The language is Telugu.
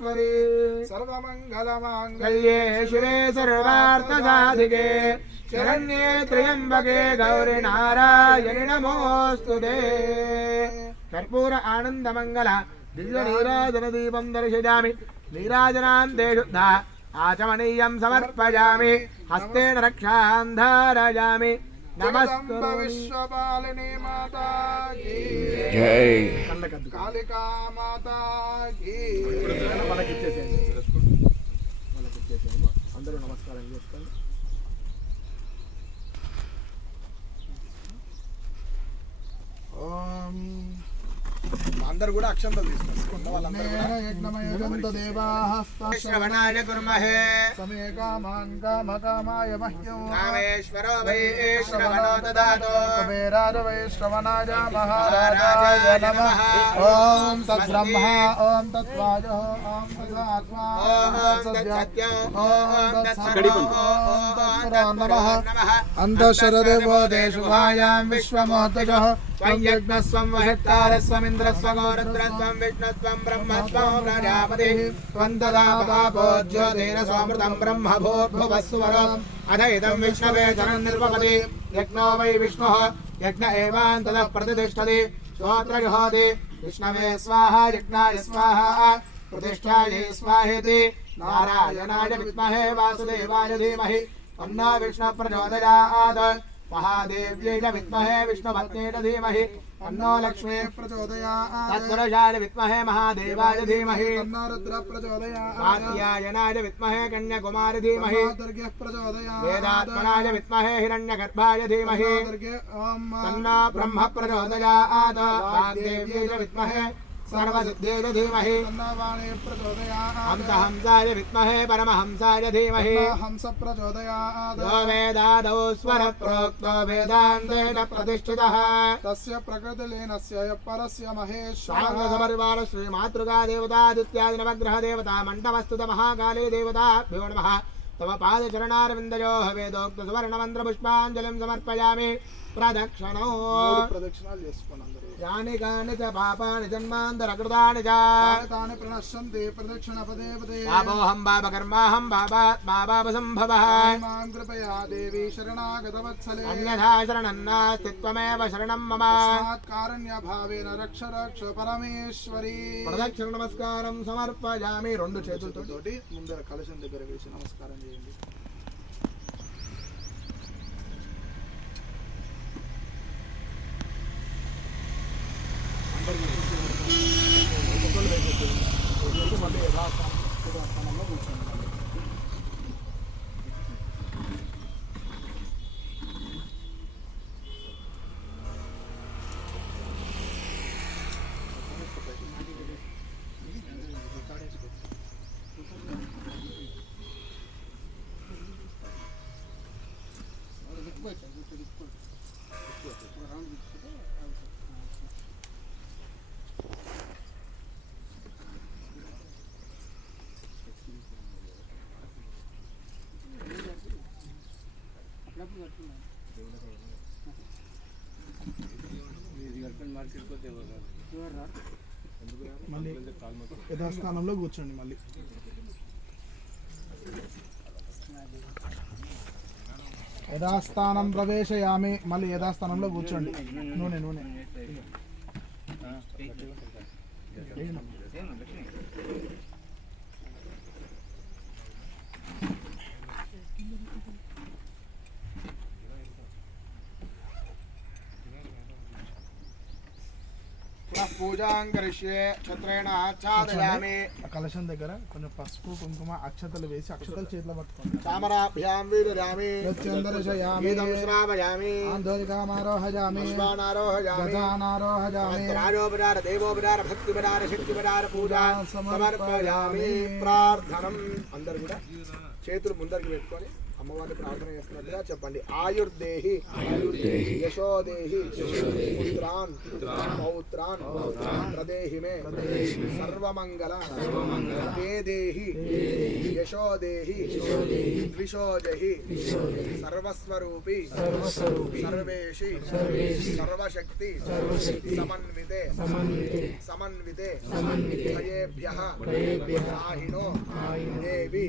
परमेश्वरी सर्वमंगलमांगल्ये शिवे सर्वार्थसाधिके शरण्ये त्र्यंबके गौरी नारायणि नमोस्तुते। कर्पूर आनंदमंगल दिव्य नीराजन दीपं दर्शयामि नीराजनान्ते शुद्धा आचमनीयं समर्पयामि हस्तेन रक्षां धारयामि। नमस्ते विश्वपालिनी माता की जय कालिका माता की। అందరూ నమస్కారం చేసుకోండి. ఓం అందరూ కూడా అక్షంతలు తీసుకుంటారు. వాళ్ళందరూ శ్రవణాయ కుర్మహే సమే కామాన్ కామకామాయ మహ్యం కామేశ్వరో వై శ్రవణో దదాతో కుబేరాయ వై శ్రవణాయ మహారాజాయ నమః. ఓం తద్బ్రహ్మ ఓం తద్వాయ ఓం తదాత్మా ఓం తత్సత్యం ఓం తత్సర్వం ఓం తత్పురాణం నమః. అంతఃశరదేవో దేశుభాయాం విశ్వమోత్తజః त्वं यज्ञस्वं वहित्तारस्वं इन्द्रस्वं गौरद्रस्वं विष्णुस्वं ब्रह्मस्वं प्रजापतिः त्वं तदा पापोज्योतेन स्वामृतं ब्रह्म भूर्भुवस्सुवरम् अथ इदं विष्णवे जनं निर्वपति यज्ञो वै विष्णुः यज्ञ एवान्ततः प्रतिष्ठति स्तोत्र जुहोति विष्णवे स्वाहा यज्ञाय स्वाहा प्रतिष्ठायै स्वाहेति नारायणाय विद्महे वासुदेवाय धीमहि तन्नो विष्णुः प्रचोदयात् महादेव्यै च विद्महे विष्णुपत्न्यै च धीमहि तन्नो लक्ष्मीः प्रचोदयात् तत्पुरुषाय विद्महे महादेवाय धीमहि तन्नो रुद्रः प्रचोदयात् कात्यायनाय विद्महे कन्याकुमारी धीमहि दुर्गः प्रचोदयात् वेदात्मनाय विद्महे हिरण्यगर्भाय धीमहि तन्नो ब्रह्म प्रचोदयात् वाग्देव्यै च विद्महे सर्वसिद्धिः धीमहि हंसाय विद्महे परमहंसाय धीमहि हंस प्रचोदयात् यो वेदादौ स्वर प्रोक्तो वेदान्तेन प्रतिष्ठितः तस्य प्रकृतिलीनस्य परस्य महेश्वरः समर्वार श्री मातृका देवता आदित्यादि नवग्रह देवता मण्डपस्तुत महाकाली देवताभ्यो नमः। तव पादचरणारविन्दयोः वेदोक्त सुवर्ण मंत्र पुष्पाञ्जलिं समर्पयामि। प्रदक्षिणो प्रदक्षिणाలు చేసుకోండి. यानि कानि च पापानि जन्मान्तरकृतानि च तानि प्रणश्यन्ति प्रदक्षिणपदे पदे पापोऽहं पापकर्माहं पापात्मा पापसम्भवः मां कृपया देवी शरणागतवत्सले अन्यथा शरणं नास्ति त्वमेव शरणं मम कारुण्यभावेन रक्ष रक्ष परमेश्वरी। ప్రదక్షిణ నమస్కారం సమర్పయామి. రెండు చేతులతోటి ముందర కలశం దగ్గర వేసి నమస్కారం చేయండి. మళ్ళీ యథాస్థానంలో కూర్చోండి. మళ్ళీ యథాస్థానంలో కూర్చోండి. మళ్ళీ యథాస్థానం ప్రవేశయామి. మళ్ళీ యథాస్థానంలో కూర్చోండి. నూనె నూనె పూజాం కరిష్యే ఛత్రేణ ఆచ్ఛాదయామి. కలశం దగ్గర కొంచెం పసుపు కుంకుమ అక్షతలు వేసి అక్షతలు చేతిలో పట్టుకోండి. చామరాభ్యాం వీడయామి చందర్శయామి శ్రావయామి ఆందోలికామారోహయామి పుష్పానారోహయామి గజానారోహయామి రాజోపచార దేవోపచార భక్తిపచార శక్తిపచార పూజా సమర్పయామి. ప్రార్థనం అందరూ కూడా చేతులు ముందరికి పెట్టుకొని అమ్మవారిని ప్రార్థన చేస్తున్నట్టుగా చెప్పండి. ఆయుర్దేహి యశోదేహి పుత్రాన్ పౌత్రాన్ ప్రదేహిమే సర్వమంగళ వేదేహి యశోదేహి ద్విషోజహి సర్వస్వరూపి సర్వేషి సర్వశక్తి సమన్వితే భయేభ్యః త్రాహిణో దేవి